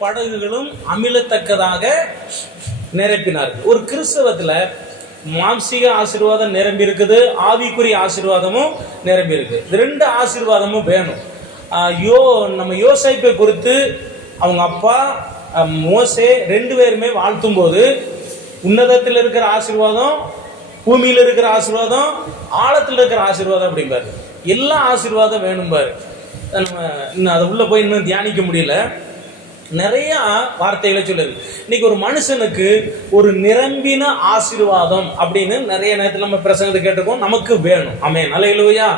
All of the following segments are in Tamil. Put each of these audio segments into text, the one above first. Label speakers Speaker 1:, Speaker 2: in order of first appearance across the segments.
Speaker 1: படகுகளும் அமிழத்தக்கதாக நிரப்பினார் ஒரு கிறிஸ்தவத்தில் மாம்சிக ஆசீர்வாதம் நிரம்பி இருக்குது ஆவிக்குரிய ஆசீர்வாதமும் நிரம்பி இருக்கு இது ரெண்டு ஆசீர்வாதமும் வேணும். யோ நம்ம யோசைப்பை பொறுத்து அவங்க அப்பா மோசே ரெண்டு பேருமே வாழ்த்தும் போது உன்னதத்தில் இருக்கிற ஆசீர்வாதம் பூமியில் இருக்கிற ஆசீர்வாதம் ஆழத்தில் இருக்கிற ஆசீர்வாதம் அப்படிம்பாரு. எல்லா ஆசீர்வாதம் வேணும் பாரு நம்ம இன்னும் அதை உள்ள போய் இன்னும் தியானிக்க முடியல. நிறைய வார்த்தைகளை சொல்லுது. இன்னைக்கு ஒரு மனுஷனுக்கு ஒரு நிரம்பின ஆசீர்வாதம் அப்படின்னு நிறைய நேரத்தில் நம்ம பிரசங்கத்தை கேட்டிருக்கோம். நமக்கு வேணும். அமேன் அலையிலுவையா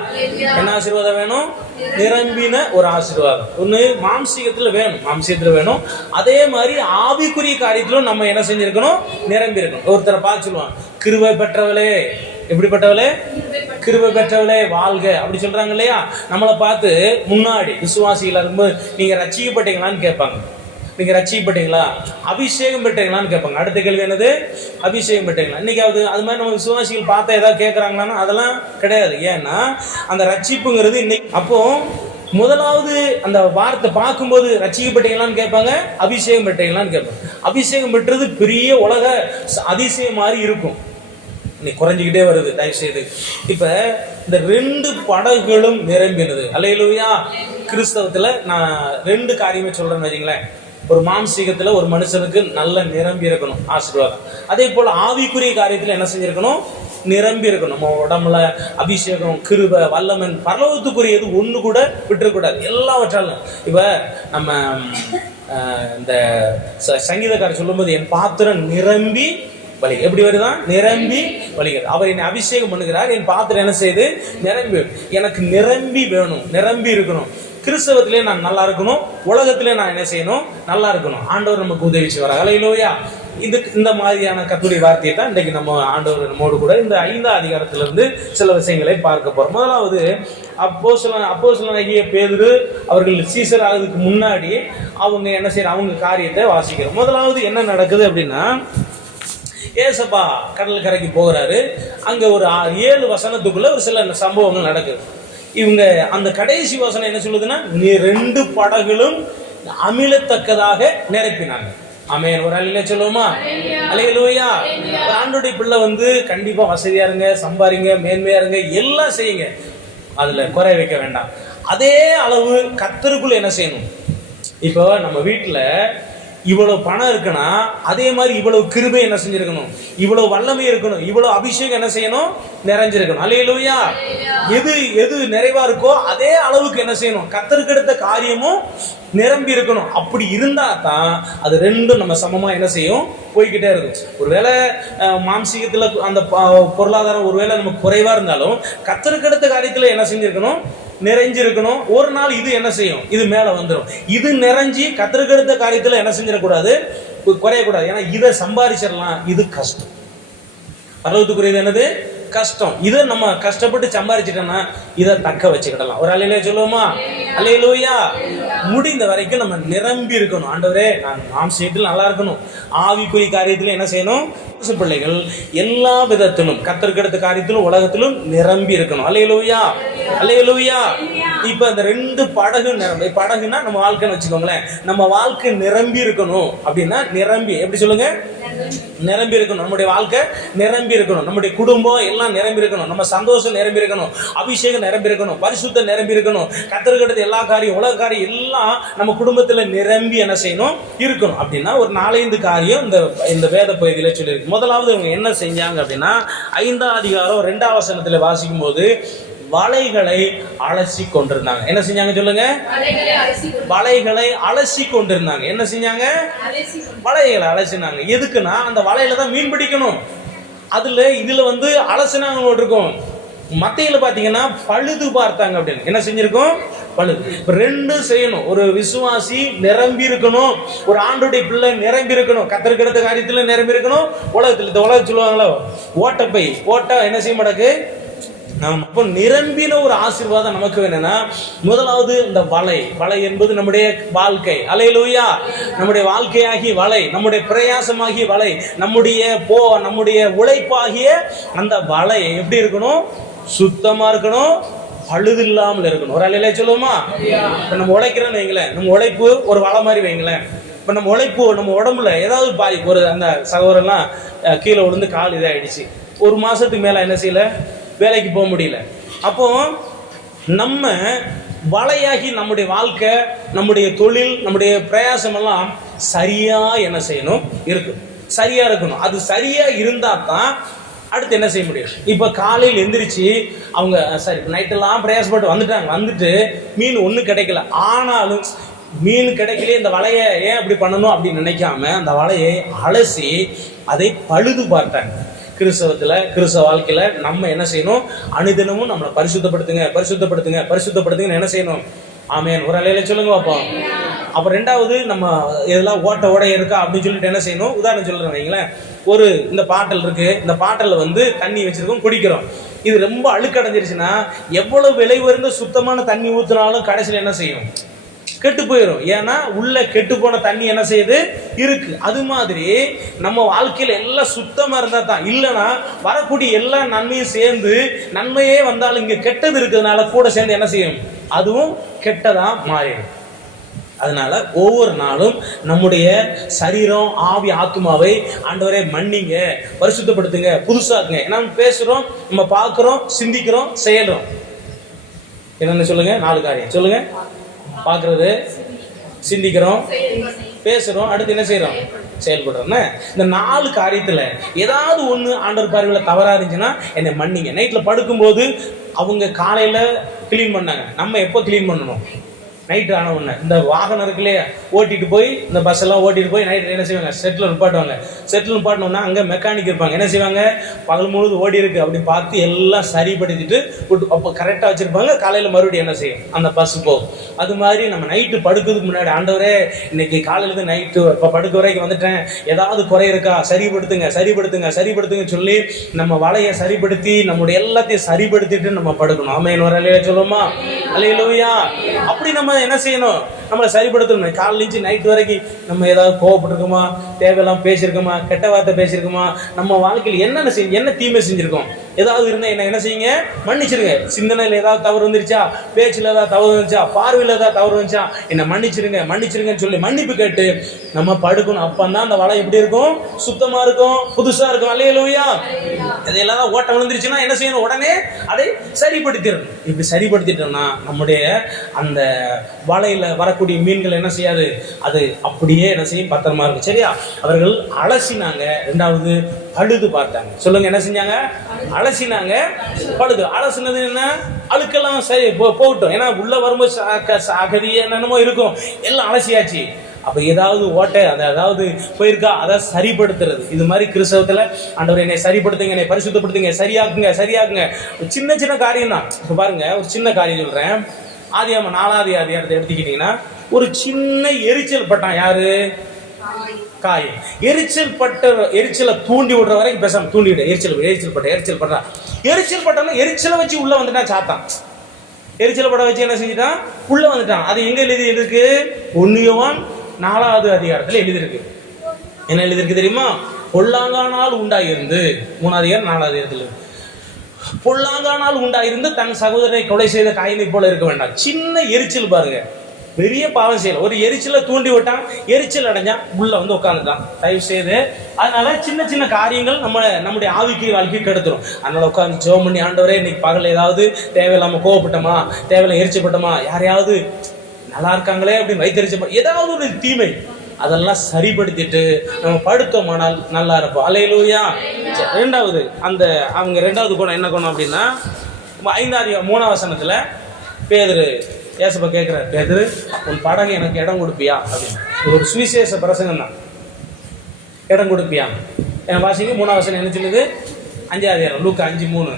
Speaker 1: என்ன ஆசீர்வாதம் வேணும்? நிரம்பின ஒரு ஆசீர்வாதம். ஒன்று மாம்சீகத்தில் வேணும். மாம்சீகத்தில் வேணும். அதே மாதிரி ஆவிக்குரிய காரியத்திலும் நம்ம என்ன செஞ்சிருக்கணும்? நிரம்பி இருக்கணும் ஒருத்தரை பார்த்து சொல்லுவான் கிருபை பெற்றவளே. எப்படிப்பட்டவளே? கிருபை பெற்றவளே வாழ்க. அப்படி சொல்றாங்க இல்லையா? நம்மளை பார்த்து முன்னாடி விசுவாசிகளா இருக்கும்போது நீங்க ரட்சிக்கப்பட்டீங்களான்னு கேட்பாங்க. நீங்கள் ரட்சிக்கப்பட்டீங்களா? அபிஷேகம் பெற்றீங்களான்னு கேட்பாங்க. அடுத்த கேள்வி என்னது? அபிஷேகம் பெற்றீங்களா இன்னைக்காவது அது மாதிரி நம்ம விசுவாசிகள் பார்த்தா ஏதாவது கேட்குறாங்களான்னு அதெல்லாம் கிடையாது. ஏன்னா அந்த ரட்சிப்புங்கிறது இன்னைக்கு அப்போது முதலாவது அந்த வார்த்தை பார்க்கும்போது ரட்சிக்கப்பட்டீங்களான்னு கேட்பாங்க அபிஷேகம் பெற்றீங்களான்னு கேட்பாங்க. அபிஷேகம் பெற்றது பெரிய உலக அதிசயம் மாதிரி இருக்கும். இன்னைக்கு குறைஞ்சிக்கிட்டே வருது தயவு செய்து இப்போ இந்த ரெண்டு படகுகளும் நிரம்பினது. அலையிலுயா கிறிஸ்தவத்தில் நான் ரெண்டு காரியமே சொல்கிறேன்னு வச்சுங்களேன். ஒரு மாம்சீகத்தில் ஒரு மனுஷனுக்கு நல்ல நிரம்பி இருக்கணும் ஆசீர்வாதம். அதே போல் ஆவிக்குரிய காரியத்தில் என்ன செஞ்சுருக்கணும்? நிரம்பி இருக்கணும். நம்ம உடம்புல அபிஷேகம் கிருப வல்லமன் பரலோகத்துக்குரியது ஒன்று கூட விட்டுறக்கூடாது. எல்லாவற்றாலும். இப்போ நம்ம இந்த ச- சங்கீதக்காரர் சொல்லும்போது என் பாத்திரம் நிரம்பி வலி எப்படி வருதான் நிரம்பி வலிகள் அவர் என்னை அபிஷேகம் பண்ணுகிறார். என் பாத்திரம் என்ன செய்யுது? நிரம்பி எனக்கு நிரம்பி வேணும். நிரம்பி இருக்கணும். கிறிஸ்தவத்திலே நான் நல்லா இருக்கணும். உலகத்திலே நான் என்ன செய்யணும்? நல்லா இருக்கணும். ஆண்டவர் நமக்கு உதவி செய்வார் அலையிலோயா இது இந்த மாதிரியான கத்துடைய வார்த்தையை தான் இன்றைக்கு நம்ம ஆண்டவர் நம்மோடு கூட இந்த ஐந்தாம் அதிகாரத்திலிருந்து சில விஷயங்களை பார்க்க போறோம். முதலாவது அப்போ சில அப்போ சில பேதுரு அவர்கள் சீசர் ஆகிறதுக்கு முன்னாடி அவங்க என்ன செய்யற அவங்க காரியத்தை வாசிக்கிறோம் முதலாவது என்ன நடக்குது அப்படின்னா ஏசப்பா கடல் கரைக்கு போகிறாரு. அங்கே ஒரு ஏழு வசனத்துக்குள்ள ஒரு சில சம்பவங்கள் நடக்குது. இவங்க அந்த கடைசி யோசனை என்ன சொல்லுதுன்னா நீ ரெண்டு படகுகளும் அமிலத்தக்கதாக நிரப்பினாங்க. ஆமென். ஒரு அலையில சொல்லுவோமா? அலையலூயா. ஒரு ஆண்டுடைய பிள்ளை வந்து கண்டிப்பா வசதியா இருங்க சம்பாரிங்க மேன்மையா இருங்க எல்லாம் செய்யுங்க. அதுல குறை வைக்க வேண்டாம். அதே அளவு கத்தருக்குள்ள என்ன செய்யணும்? இப்போ நம்ம வீட்டில் இவ்வளவு பணம் இருக்குன்னா அதே மாதிரி இவ்வளவு கிருபை என்ன செஞ்சிருக்கணும்? இவ்வளவு வல்லமை இருக்கணும். இவ்வளவு அபிஷேகம் என்ன செய்யணும்? நிறைஞ்சிருக்கணும். அல்லையிலூயா எது எது நிறைவா இருக்கோ அதே அளவுக்கு என்ன செய்யணும்? கத்தருக்கு எடுத்த காரியமும் நிரம்பி இருக்கணும். அப்படி இருந்தா தான் அது ரெண்டும் நம்ம சமமா என்ன செய்யும்? போய்கிட்டே இருக்கும். ஒருவேளை மாம்சீகத்துல அந்த பொருளாதாரம் ஒருவேளை நமக்கு குறைவா இருந்தாலும் கத்தருக்கு எடுத்த காரியத்துல என்ன செஞ்சிருக்கணும்? நிறைஞ்சிருக்கணும். ஒரு நாள் இது என்ன செய்யும்? இது மேலே வந்துடும் இது நிறைஞ்சி கத்திருக்கெடுத்த காரியத்தில் என்ன செஞ்சிடக்கூடாது? குறையக்கூடாது. ஏன்னா இதை சம்பாதிச்சிடலாம் இது கஷ்டம். பரவத்துக்குரியது என்னது? கஷ்டம். இதை நம்ம கஷ்டப்பட்டு சம்பாதிச்சிட்டோம்னா இதை தக்க வச்சுக்கிடலாம். ஒரு அலையிலே சொல்லுவோமா? அலையிலூயா? முடிந்த வரைக்கும் நம்ம நிரம்பி இருக்கணும். ஆண்டவரே நான் மாம்சத்தில் நல்லா இருக்கணும். ஆவிக்குரிய காரியத்தில் என்ன செய்யணும்? இயேசு பிள்ளைகள் எல்லா விதத்திலும் கத்தற்கெடுத்த காரியத்திலும் உலகத்திலும் நிரம்பி இருக்கணும். அலையலூயா அலையலூயா இப்ப அந்த ரெண்டு படகு நிரம்பி படகுனா நம்ம வாழ்க்கைன்னு வச்சுக்கோங்களேன். நம்ம வாழ்க்கை நிரம்பி இருக்கணும். அப்படின்னா நிரம்பி எப்படி சொல்லுங்க? நிரம்பி இருக்கணும். நம்முடைய வாழ்க்கை நிரம்பி இருக்கணும். நம்முடைய குடும்பம் எல்லாம் நிரம்பி இருக்கணும். நம்ம சந்தோஷம் நிரம்பி இருக்கணும். அபிஷேகம் நிரம்பி இருக்கணும். பரிசுத்தம் நிரம்பி இருக்கணும். கத்தர்கிட்ட எல்லா காரியம் உலக காரியம் எல்லாம் நம்ம குடும்பத்துல நிரம்பி என்ன செய்யணும்? இருக்கணும். அப்படின்னா ஒரு நாலஞ்சு காரியம் இந்த இந்த வேத பகுதியில சொல்லியிருக்கு. முதலாவது இவங்க என்ன செஞ்சாங்க அப்படின்னா ஐந்தாம் அதிகாரம் ரெண்டாம் வசனத்துல வாசிக்கும் போது வலைகளை அலசி கொண்டிருந்தாங்க என்ன செஞ்சாங்க சொல்லுங்க? வலைகளை அலசி கொண்டிருந்தாங்க என்ன செஞ்சாங்க? வலைகளை அலசினாங்க. எதுக்குன்னா அந்த வலையில தான் மீன் பிடிக்கணும். அதுல இதுல வந்து அலசினாங்க இருக்கும். மத்தையில பாத்தீங்கன்னா பழுது பார்த்தாங்க அப்படின்னு. என்ன செஞ்சிருக்கோம்? பழுது. ரெண்டும் செய்யணும். ஒரு விசுவாசி நிரம்பி இருக்கணும். ஒரு ஆண்டுடைய பிள்ளை நிரம்பி இருக்கணும். கத்தருக்கு எடுத்த காரியத்துல நிரம்பி இருக்கணும். உலகத்துல இந்த உலகம் சொல்லுவாங்களோ? ஓட்டப்பை. போட்டா என்ன செய்ய மாட்டேக்கு? நாம் அப்போ நிரம்பின ஒரு ஆசீர்வாதம் நமக்கு வேணும்னா முதலாவது இந்த வலை. வலை என்பது நம்முடைய வாழ்க்கை. அலையிலூயா நம்முடைய வாழ்க்கையாகி வலை நம்முடைய பிரயாசமாகிய வலை நம்முடைய போ நம்முடைய உழைப்பாகிய அந்த வலை எப்படி இருக்கணும்? சுத்தமா இருக்கணும் பழுது இல்லாமல் இருக்கணும். ஒரு அலையிலே சொல்லுவோமா? இப்போ நம்ம உழைக்கிறோம்னு வைங்களேன். நம்ம உழைப்பு ஒரு வலை மாதிரி வைங்களேன். இப்போ நம்ம உழைப்பு நம்ம உடம்புல ஏதாவது பாதிப்பு ஒரு அந்த சகோதரம்லாம் கீழே விழுந்து கால் இதாகிடுச்சு ஒரு மாதத்துக்கு மேலே என்ன செய்யலை? வேலைக்கு போக முடியல. அப்போ நம்ம வலையாகி நம்முடைய வாழ்க்கை நம்முடைய தொழில் நம்முடைய பிரயாசம் எல்லாம் சரியா என்ன செய்யணும்? இருக்கும் சரியா இருக்கணும். அது சரியா இருந்தா தான் அடுத்து என்ன செய்ய முடியும்? இப்போ காலையில் எந்திரிச்சு அவங்க சரி நைட்டெல்லாம் பிரயாசப்பட்டு வந்துட்டாங்க. வந்துட்டு மீன் ஒன்றும் கிடைக்கல. ஆனாலும் மீன் கிடைக்கல இந்த வலையை ஏன் அப்படி பண்ணணும் அப்படின்னு நினைக்காம அந்த வலையை அலசி அதை பழுது பார்த்தாங்க. கிறிஸ்தவத்தில் கிறிஸ்தவ வாழ்க்கையில் நம்ம என்ன செய்யணும்? அனுதினமும் நம்மளை பரிசுத்தப்படுத்துங்க பரிசுத்தப்படுத்துங்க பரிசுத்தப்படுத்துங்கன்னு என்ன செய்யணும்? ஆமேன். ஒரு அலையில சொல்லுங்க பார்ப்போம். அப்போ ரெண்டாவது நம்ம இதெல்லாம் ஓட்ட ஓட இருக்கா அப்படின்னு சொல்லிட்டு என்ன செய்யணும்? உதாரணம் சொல்லுறேன் வைங்களேன். ஒரு இந்த பாட்டல் இருக்கு. இந்த பாட்டலில் வந்து தண்ணி வச்சிருக்கோம் குடிக்கிறோம். இது ரொம்ப அழுக்கடைஞ்சிருச்சுன்னா எவ்வளவு விலை உயர்ந்த சுத்தமான தண்ணி ஊற்றினாலும் கடைசியில் என்ன செய்யும்? கெட்டு போயிடும் ஏன்னா உள்ள கெட்டு போன தண்ணி என்ன செய்யுது? இருக்கு. அது மாதிரி நம்ம வாழ்க்கையில எல்லாம் சுத்தமா இருந்தா தான். இல்லைன்னா வரக்கூடிய எல்லா நன்மையும் சேர்ந்து நன்மையே வந்தாலும் இங்க கெட்டது இருக்கிறதுனால கூட சேர்ந்து என்ன செய்யும்? அதுவும் கெட்டதா மாறிடும். அதனால ஒவ்வொரு நாளும் நம்முடைய சரீரம் ஆவி ஆத்மாவை ஆண்டவரே மன்னிங்க பரிசுத்தப்படுத்துங்க புதுசாக்குங்க. ஏன்னா நம்ம பேசுறோம் நம்ம பார்க்குறோம் சிந்திக்கிறோம் செய்யறோம் என்னென்ன சொல்லுங்க? நாலு காரியம். சொல்லுங்க. பார்க்குறது சிந்திக்கிறோம் பேசுகிறோம் அடுத்து என்ன செய்கிறோம் செயல்படுறோம்னா இந்த நாலு காரியத்தில் ஏதாவது ஒன்று ஆண்டவர் பார்வையில் தவறாக இருந்துச்சுன்னா என்னை மன்னிங்க. நைட்டில் படுக்கும்போது அவங்க காலையில் க்ளீன் பண்ணாங்க. நம்ம எப்போ க்ளீன் பண்ணணும்? நைட்டு ஆன உடனே இந்த வாகனம் இருக்கு இல்லையா ஓட்டிட்டு போய் இந்த பஸ் எல்லாம் ஓட்டிட்டு போய் நைட் என்ன செய்வாங்க? செட்டில் நிப்பாட்டுவாங்க செட்டில் நிப்பாட்டினோம்னா அங்கே மெக்கானிக் இருப்பாங்க. என்ன செய்வாங்க? பகல் முழுது ஓடி இருக்கு. அப்படி பார்த்து எல்லாம் சரிப்படுத்திட்டு விட்டு அப்போ கரெக்டாக வச்சிருப்பாங்க. காலையில் மறுபடியும் என்ன செய்யும்? அந்த பஸ் போகும். அது மாதிரி நம்ம நைட்டு படுக்கிறதுக்கு முன்னாடி ஆண்டவரே இன்னைக்கு காலையிலேருந்து நைட்டு இப்போ படுக்க வரைக்கும் வந்துட்டேன். ஏதாவது குறை இருக்கா? சரிப்படுத்துங்க சரிப்படுத்துங்க சரிப்படுத்துங்க சொல்லி நம்ம வலையை சரிப்படுத்தி நம்முடைய எல்லாத்தையும் சரிப்படுத்திட்டு நம்ம படுக்கணும். ஆமையன் வர அலையில சொல்லுவோமா? அலையிலுயா. அப்படி நம்ம என்ன செய்யணும்? நம்மளை சரிப்படுத்தணும். காலையிலேருந்து நைட் வரைக்கும் நம்ம ஏதாவது கோவப்பட்டிருக்கோமா? தேவையெல்லாம் பேசியிருக்கோமா? கெட்ட வார்த்தை பேசியிருக்கோமா? நம்ம வாழ்க்கையில் என்னென்ன செஞ்சு என்ன தீமை செஞ்சுருக்கோம்? ஏதாவது இருந்தால் என்ன என்ன செய்யுங்க? மன்னிச்சிருங்க. சிந்தனையில் ஏதாவது தவறு வந்துருச்சா? பேச்சில் ஏதாவது தவறு வந்துச்சா பார்வையில் ஏதாவது தவறு வந்துச்சா என்னை மன்னிச்சிருங்க மன்னிச்சிருங்கன்னு சொல்லி மன்னிப்பு கேட்டு நம்ம படுக்கணும். அப்போ தான் அந்த வலை எப்படி இருக்கும்? சுத்தமாக இருக்கும் புதுசாக இருக்கும். அலையலூயா இதெல்லாம் ஓட்டம் விழுந்துருச்சுன்னா என்ன செய்யணும்? உடனே அதை சரிப்படுத்திடணும். இப்படி சரிப்படுத்திட்டோம்னா நம்முடைய அந்த வலையில் வரக்கூடிய மீன்கள் என்ன செய்யாது? அது அப்படியே என்ன செய்யும்? பத்திரமா இருக்கும். சரியா? அவர்கள் அலசினாங்க. ரெண்டாவது பழுது பார்த்தாங்க. சொல்லுங்க என்ன செஞ்சாங்க? அலசினாங்க. பழுது அலசினது என்ன? அழுக்கெல்லாம் சரி போ- போகட்டும். ஏன்னா உள்ள வரும்போது ச- அகதி என்னென்னமோ இருக்கும். எல்லாம் அலசியாச்சு. அப்ப ஏதாவது ஓட்டை அந்த அதாவது போயிருக்கா? அதை சரிப்படுத்துறது. இது மாதிரி கிறிஸ்தவத்துல ஆண்டவர் என்னை சரிப்படுத்துங்க என்னை பரிசுத்தப்படுத்துங்க சரியாக்குங்க சரியாக்குங்க. ஒரு சின்ன சின்ன காரியம் தான் இப்போ பாருங்க ஒரு சின்ன காரியம் சொல்றேன். ஆதியாம நாலாவது ஆதியாரத்தை எடுத்துக்கிட்டீங்கன்னா ஒரு சின்ன எரிச்சல் பட்டான். யாரு? காயம். எரிச்சல் பட்ட எரிச்சலை தூண்டி விடுற வரைக்கும் பேசாம தூண்டி விட எரிச்சல் எரிச்சல் பட்ட எரிச்சல் பட்டா எரிச்சல் பட்டாலும் எரிச்சலை வச்சு உள்ள வந்துட்டான் சாத்தான். எரிச்சல் பட வச்சு என்ன செஞ்சுட்டான்? உள்ள வந்துட்டான். அது எங்க எழுதி இருக்கு? ஒன்னியவான் நாலாவது அதிகாரத்தில் எழுதியிருக்கு. என்ன எழுதியிருக்கு தெரியுமா? பொல்லாங்கானால் உண்டாயிருந்து மூணாவது ஏர் நாலாவது அதிகாரத்துல. பொல்லாங்கானால் உண்டாயிருந்து தன் சகோதரனை கொலை செய்த காயினை போல இருக்க வேண்டாம். சின்ன எரிச்சல் பாருங்க. பெரிய பாவம் செய்யல. ஒரு எரிச்சலை தூண்டி விட்டான் எரிச்சல் அடைஞ்சான் உள்ள வந்து உட்காந்துட்டான் தயவு செய்து. அதனால சின்ன சின்ன காரியங்கள் நம்ம நம்முடைய ஆவிக்கு வாழ்க்கை கெடுத்துரும். அதனால உட்காந்து ஜோம் பண்ணி ஆண்டவரே இன்னைக்கு பகல் ஏதாவது தேவையில்லாம கோவப்பட்டோமா? தேவையில்ல எரிச்சப்பட்டோமா? யாரையாவது நல்லா இருக்காங்களே அப்படின்னு வைத்தறிச்ச ஏதாவது ஒரு தீமை. அதெல்லாம் சரிப்படுத்திட்டு நம்ம படுத்தோமானால் நல்லா இருப்போம். அலையிலூயா ரெண்டாவது அந்த அவங்க ரெண்டாவது குணம் என்ன குணம் அப்படின்னா ஐந்தாவது மூணாவசனத்தில் வசனத்துல ஏசப்பா கேட்குறாரு பேதுரு உன் படகு எனக்கு இடம் கொடுப்பியா? அப்படின்னு. இது ஒரு சுவிசேஷ பிரசங்கம் தான். இடம் கொடுப்பியா? என் வாசிங்க மூணாம் வசனம் என்ன சொல்லுது? அஞ்சாவது இடம் லூக்கா அஞ்சு மூணு.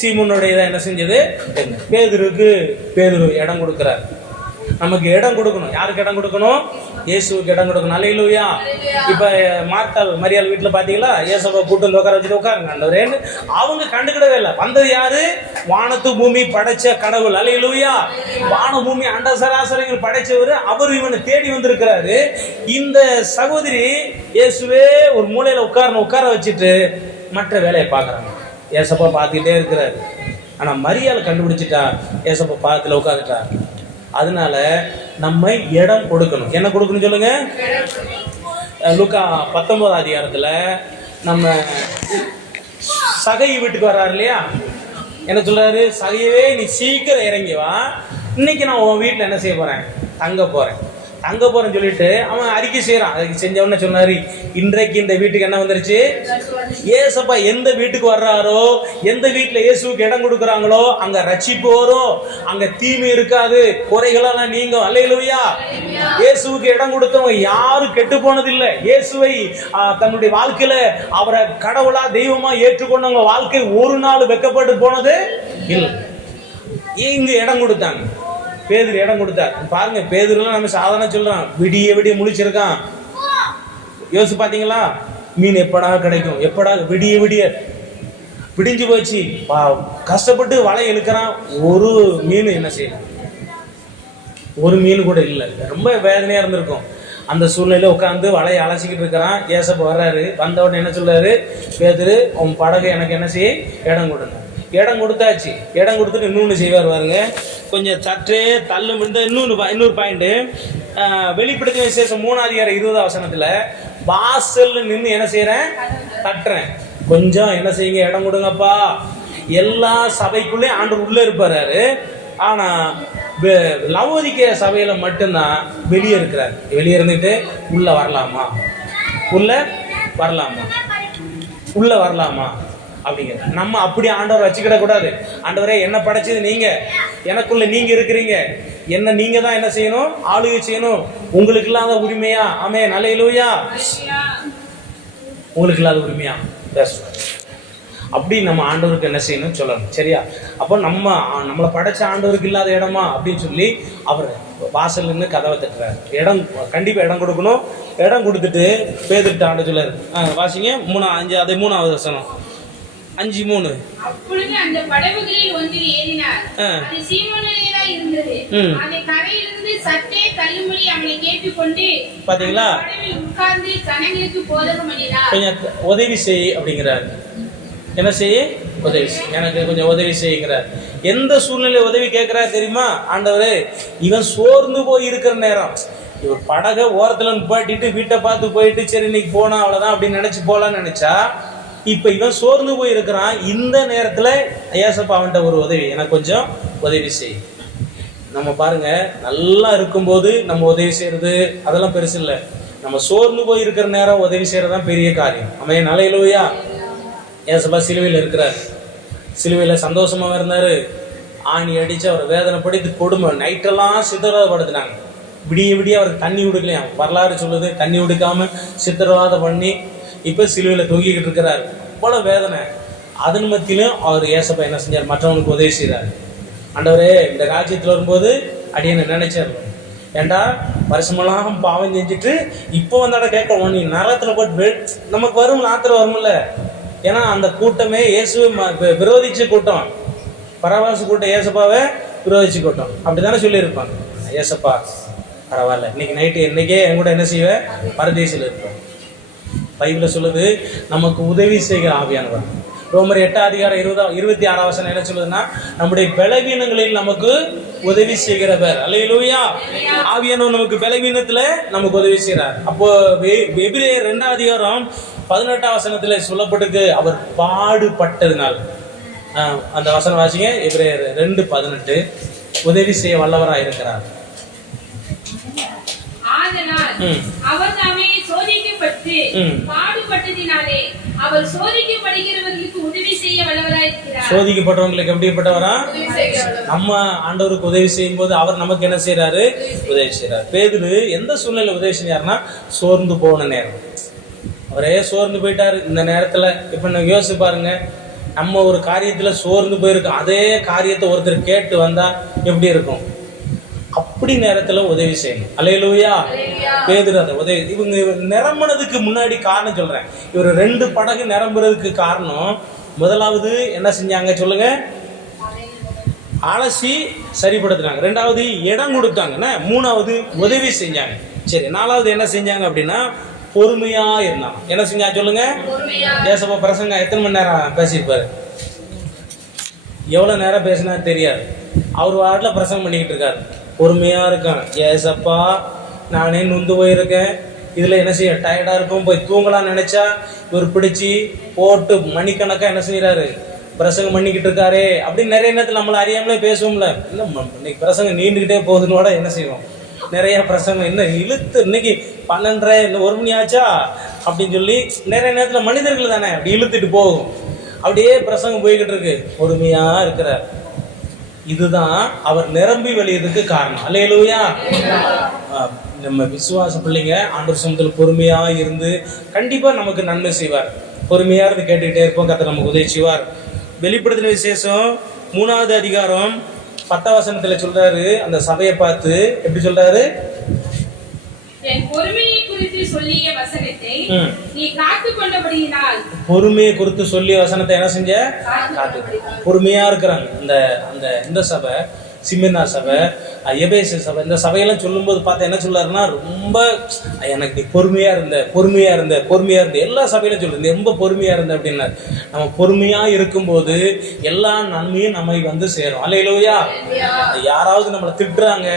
Speaker 1: சீமுனுடையதான் என்ன செஞ்சது? பேதுருக்கு பேதுரு இடம் கொடுக்கிறார். நமக்கு இடம் கொடுக்கணும். யாருக்கு இடம் கொடுக்கணும்? இயேசுவுக்கு இடம் கொடுக்கணும். அலையிலுயா இப்ப மார்த்தால் மரியாள் வீட்டில் பார்த்தீங்களா இயேசுவை கூட்டு உட்கார வச்சுட்டு உட்காருங்க ஆண்டவரேன்னு அவங்க கண்டுக்கிடவே இல்லை. வந்தது யாரு? வானத்து பூமி படைச்ச கடவுள். அலையிலுயா வான பூமி அண்ட சராசரிகள் படைச்சவர் அவர் இவனை தேடி வந்திருக்கிறாரு. இந்த சகோதரி இயேசுவே ஒரு மூலையில உட்காரணும். உட்கார வச்சுட்டு மற்ற வேலையை பார்க்குறாங்க. ஏசப்பா பார்த்துக்கிட்டே இருக்கிறாரு. ஆனா மரியாதை கண்டுபிடிச்சிட்டா. ஏசப்பா பாதத்துல உட்காந்துட்டா அதனால நம்ம இடம் கொடுக்கணும். என்ன கொடுக்கணும் சொல்லுங்க? லுக்கா பத்தொன்பது அதிகாரத்தில் நம்ம சகை வீட்டுக்கு வர்றாரு இல்லையா? என்ன சொல்றாரு? சகையவே நீ சீக்கிரம் இறங்கி வா. இன்னைக்கு நான் உன் வீட்டில் என்ன செய்ய போறேன்? தங்க போறேன். தங்க போறேன்னு சொல்லிட்டு அவன் அறிக்கை செய்யறான் அதுக்கு செஞ்சவனே சொன்னாரு இன்றைக்கு இந்த வீட்டுக்கு என்ன வந்துருச்சு? ஏசப்பா எந்த வீட்டுக்கு வர்றாரோ எந்த வீட்டுல இயேசுவுக்கு இடம் கொடுக்குறாங்களோ அங்க ரட்சிப்பு வரும். அங்க தீமை இருக்காது. குறைகளெல்லாம் நீங்க அல்லையிலுயா இயேசுவுக்கு இடம் கொடுத்தவங்க யாரும் கெட்டு போனதில்லை. இயேசுவை தன்னுடைய வாழ்க்கையில அவரை கடவுளா தெய்வமா ஏற்றுக்கொண்டவங்க வாழ்க்கை ஒரு நாள் வெக்கப்பட்டு போனது இல்லை. இங்க இடம் கொடுத்தாங்க. பேதர் இடம் கொடுத்தார். பாருங்க பேதர்லாம் நம்ம சாதாரண சொல்றோம் விடிய விடிய முழிச்சிருக்கான். யோசிச்சு பாத்தீங்களா மீன் எப்படா கிடைக்கும்? எப்படா விடிய விடிய விடிஞ்சு போச்சு. பா- கஷ்டப்பட்டு வலை இழுக்கிறான். ஒரு மீன் என்ன செய்யலாம் ஒரு மீன் கூட இல்லை. ரொம்ப வேதனையா இருந்திருக்கும். அந்த சூழ்நிலையில உட்காந்து வலையை அலசிக்கிட்டு இருக்கிறான். ஏசப்ப வர்றாரு. வந்த உடனே என்ன சொல்றாரு? பேதுரு உன் படகு எனக்கு என்ன செய்ய இடம் கொடுங்க. இடம் கொடுத்தாச்சு. இடம் கொடுத்துட்டு இன்னொன்று செய்வார் பாருங்க. கொஞ்சம் சற்றே தள்ளு முடிந்த இன்னொரு இன்னொரு பாயிண்ட்டு வெளிப்படுத்தின விசேஷம் மூணாவது அதிகாரம் இருபதாம் வசனத்துல நின்று என்ன செய்கிறேன் தட்டுறேன். கொஞ்சம் என்ன செய்யுங்க இடம் கொடுங்கப்பா. எல்லா சபைக்குள்ளேயும் ஆண்டு உள்ளே இருப்பாரு. ஆனால் வெ- சபையில் மட்டும்தான் வெளியே இருக்கிறார். வெளியே இருந்துட்டு உள்ளே வரலாமா? உள்ள வரலாமா? உள்ள வரலாமா? அப்படிங்கிற நம்ம அப்படி ஆண்டவர் வச்சுக்கிட கூடாது ஆண்டவரே என்ன படைச்சது நீங்க? எனக்குள்ள நீங்க இருக்கிறீங்க. என்ன நீங்க தான் என்ன செய்யணும்? ஆளுகை செய்யணும். உங்களுக்கு இல்லாத உரிமையா? ஆமே நல்ல இலுவையா உங்களுக்கு இல்லாத உரிமையா பேசுவோம் அப்படி நம்ம ஆண்டவருக்கு என்ன செய்யணும் சொல்லணும். சரியா? அப்போ நம்ம நம்மளை படைச்ச ஆண்டவருக்கு இல்லாத இடமா? அப்படின்னு சொல்லி அவர் வாசல் இருந்து கதவை தட்டுறாரு. இடம் கண்டிப்பா இடம் கொடுக்கணும். இடம் கொடுத்துட்டு பேதிட்டு ஆண்டு சொல்லாரு வாசிங்க. மூணு அஞ்சு அதே மூணாவது வசனம். அஞ்சு மூணு.
Speaker 2: அப்பொழுது அந்த படகுகளில் ஒன்றில் ஏறினார். அது சீமோனிலேதான் இருந்தது. அதை கரையிலிருந்து சற்றே தள்ளும்படி அவனை கேட்டுக்கொண்டு
Speaker 1: பாத்தீங்களா?
Speaker 2: உட்கார்ந்து ஜனங்களுக்கு போதகம் பண்ணினார்
Speaker 1: கொஞ்சம் உதவி செய் அப்படிங்கிறார். என்ன செய்ய உதவி செய். எனக்கு கொஞ்சம் உதவி செய்யுங்கிறார். எந்த சூழ்நிலை உதவி கேட்கிறார் தெரியுமா? ஆண்டவரே இவன் சோர்ந்து போய் இருக்கிற நேரம். இவர் படகை ஓரத்துல நிப்பாட்டிட்டு வீட்டை பார்த்து போயிட்டு சரி இன்னைக்கு போனா அவ்வளவுதான் அப்படின்னு நினைச்சு போலாம்னு நினைச்சா இப்போ இவன் சோர்ந்து போய் இருக்கிறான் இந்த நேரத்தில் ஏசப்பா அவன்கிட்ட ஒரு உதவி. எனக்கு கொஞ்சம் உதவி செய். நம்ம பாருங்க நல்லா இருக்கும்போது நம்ம உதவி செய்யறது அதெல்லாம் பெருசு இல்லை. நம்ம சோர்ந்து போய் இருக்கிற நேரம் உதவி செய்யறது தான் பெரிய காரியம். அவன் நலையிலோயா ஏசப்பா சிலுவையில் இருக்கிறார். சிலுவையில் சந்தோஷமாக இருந்தார். ஆணி அடித்து அவர் வேதனைப்படுத்தி கொடுமை நைட்டெல்லாம் சித்திரவதைப்படுத்தினாங்க விடிய விடிய அவருக்கு தண்ணி விடுக்கலையாம் வரலாறு சொல்லுது தண்ணி விடுக்காமல் சித்திரவாதம் பண்ணி இப்போ சிலுவையில் தொங்கிக்கிட்டு இருக்கிறாரு. அவ்வளோ வேதனை. அதன் மத்தியிலும் அவர் ஏசப்பா என்ன செஞ்சார்? மற்றவனுக்கு உதவி செய்தார் ஆண்டவரே இந்த ராஜ்யத்தில் வரும்போது அடியனை நினைச்சார்? ஏண்டா வருஷமெல்லாம் பாவம் செஞ்சுட்டு இப்போ வந்தாட கேட்கணும். நீ நரகத்தில் போட்டு நமக்கு வரும் ஆத்திரம் வரும்ல. ஏன்னா அந்த கூட்டமே இயேசுவை ம- விரோதிச்ச கூட்டம். பரவாசு கூட்டம் ஏசப்பாவை விரோதிச்சு கூட்டம். அப்படிதானே சொல்லியிருப்பாங்க. ஏசப்பா பரவாயில்ல. இன்னைக்கு நைட்டு இன்னைக்கே என் கூட என்ன செய்வேன் பரதேசியில் இருப்பேன் பைபிளில் சொல்லுது நமக்கு உதவி செய்கிற ஆவியானவர். ரோமர் எட்டாம் அதிகாரம் இருபதா இருபத்தி ஆறாம் வசனம் என்ன சொல்லுதுன்னா நம்முடைய பலவீனங்களில் நமக்கு உதவி செய்கிறவர். அல்லையிலூயா ஆவியானவர் நமக்கு பலவீனத்துல நமக்கு உதவி செய்கிறார் அப்போ எபிரேயர் ரெண்டாம் அதிகாரம் பதினெட்டாம் வசனத்துல சொல்லப்பட்டிருக்கு அவர் பாடுபட்டதினால். அந்த வசனம் வாசிங்க எபிரேயர் ரெண்டு பதினெட்டு. உதவி செய்ய வல்லவராக இருக்கிறார் ம்.
Speaker 2: அவர்
Speaker 1: ம்.
Speaker 2: பாடுபட்டதினாலே அவர் சோதிக்கப்படுகிறவர்களுக்கு உதவி செய்ய வல்லவராயிருக்கிறார்
Speaker 1: சோதிக்கப்பட்டவங்களுக்கு எப்படிப்பட்டவரா? நம்ம ஆண்டவருக்கு உதவி செய்யும் போது அவர் நமக்கு என்ன செய்றாரு? உதவி செய்றாரு. பேதுரு எந்த சூழ்நிலை உதவி செஞ்சாருன்னா சோர்ந்து போன நேரம். அவரே சோர்ந்து போயிட்டாரு. இந்த நேரத்துல இப்ப நீங்க யோசிச்சு பாருங்க. நம்ம ஒரு காரியத்துல சோர்ந்து போயிருக்கோம் அதே காரியத்தை ஒருத்தர் கேட்டு வந்தா எப்படி இருக்கும்? அப்படி நேரத்துல உதவி செய்யணும். அலையலூயா பேதுரு அந்த உதவி இவங்க நிரம்பினதுக்கு முன்னாடி காரணம் சொல்றேன். இவர் ரெண்டு படகு நிரம்புறதுக்கு காரணம் முதலாவது என்ன செஞ்சாங்க சொல்லுங்க? அலசி சரிப்படுத்தினாங்க. ரெண்டாவது இடம் கொடுத்தாங்கன்னா மூணாவது உதவி செஞ்சாங்க. சரி நாலாவது என்ன செஞ்சாங்க அப்படின்னா பொறுமையா இருந்தாங்க. என்ன செஞ்சாங்க சொல்லுங்க? ஏசப்பா பிரசங்க எத்தனை மணி நேரம் பேசியிருப்பாரு? எவ்வளோ நேரம் பேசினா தெரியாது. அவர் வாட்டில் பிரசங்கம் பண்ணிக்கிட்டு இருக்காரு. பொறுமையாக இருக்கான் ஏசப்பா நானே நொந்து போயிருக்கேன். இதில் என்ன செய்ய டயர்டாக இருக்கும்? போய் தூங்கலாம்னு நினச்சா இவர் பிடிச்சி போட்டு மணிக்கணக்காக என்ன செய்கிறாரு பிரசங்கம் பண்ணிக்கிட்டு இருக்காரே. அப்படின்னு நிறைய நேரத்தில் நம்மளை அறியாமலே பேசுவோம்ல. இல்லை இன்னைக்கு பிரசங்கம் நீண்டுக்கிட்டே போகுதுன்னு கூட என்ன செய்வோம்? நிறைய பிரசங்கம் இன்னும் இழுத்து இன்னைக்கு பன்னெண்டரை இன்னும் ஒரு மணி ஆச்சா? அப்படின்னு சொல்லி நிறைய நேரத்தில் மனிதர்கள் தானே அப்படி இழுத்துட்டு போகும். அப்படியே பிரசங்கம் போய்கிட்டு இருக்கு. பொறுமையாக இருக்கிறார். இதுதான் அவர் நிரம்பி வெளியதுக்கு காரணம். அல்லையிலூயா நம்ம விசுவாச பிள்ளைங்க ஆண்டவர் சமூகத்தில் பொறுமையா இருந்து கண்டிப்பா நமக்கு நன்மை செய்வார். பொறுமையா இருந்து கேட்டுக்கிட்டே இருப்போம் கத்தை நமக்கு உதவி செய்வார். வெளிப்படுத்தின விசேஷம் மூணாவது அதிகாரம் பத்தாம் வசனத்துல சொல்றாரு அந்த சபையை பார்த்து எப்படி சொல்றாரு?
Speaker 2: என் குறித்து சொல்லிய வசனத்தை
Speaker 1: ம்.
Speaker 2: நீ காத்து கொண்டபடியினால்
Speaker 1: பொறுமையை குறித்து சொல்லி வசனத்தை என்ன செஞ்ச?
Speaker 2: காத்து
Speaker 1: பொறுமையா இருக்கிறாங்க. இந்த அந்த இந்த சபை சிமிர்னா சபை எபேசு சபை இந்த சபையெல்லாம் சொல்லும்போது பார்த்தா என்ன சொல்லாருன்னா ரொம்ப எனக்கு நீ பொறுமையா இருந்த பொறுமையா இருந்த பொறுமையா இருந்த எல்லா சபையிலும் சொல்லுது. நீ ரொம்ப பொறுமையா இருந்த அப்படின்னாரு. நம்ம பொறுமையா இருக்கும்போது எல்லா நன்மையும் நம்மை வந்து சேரும். அல்லையிலோயா யாராவது நம்மளை திட்டுறாங்க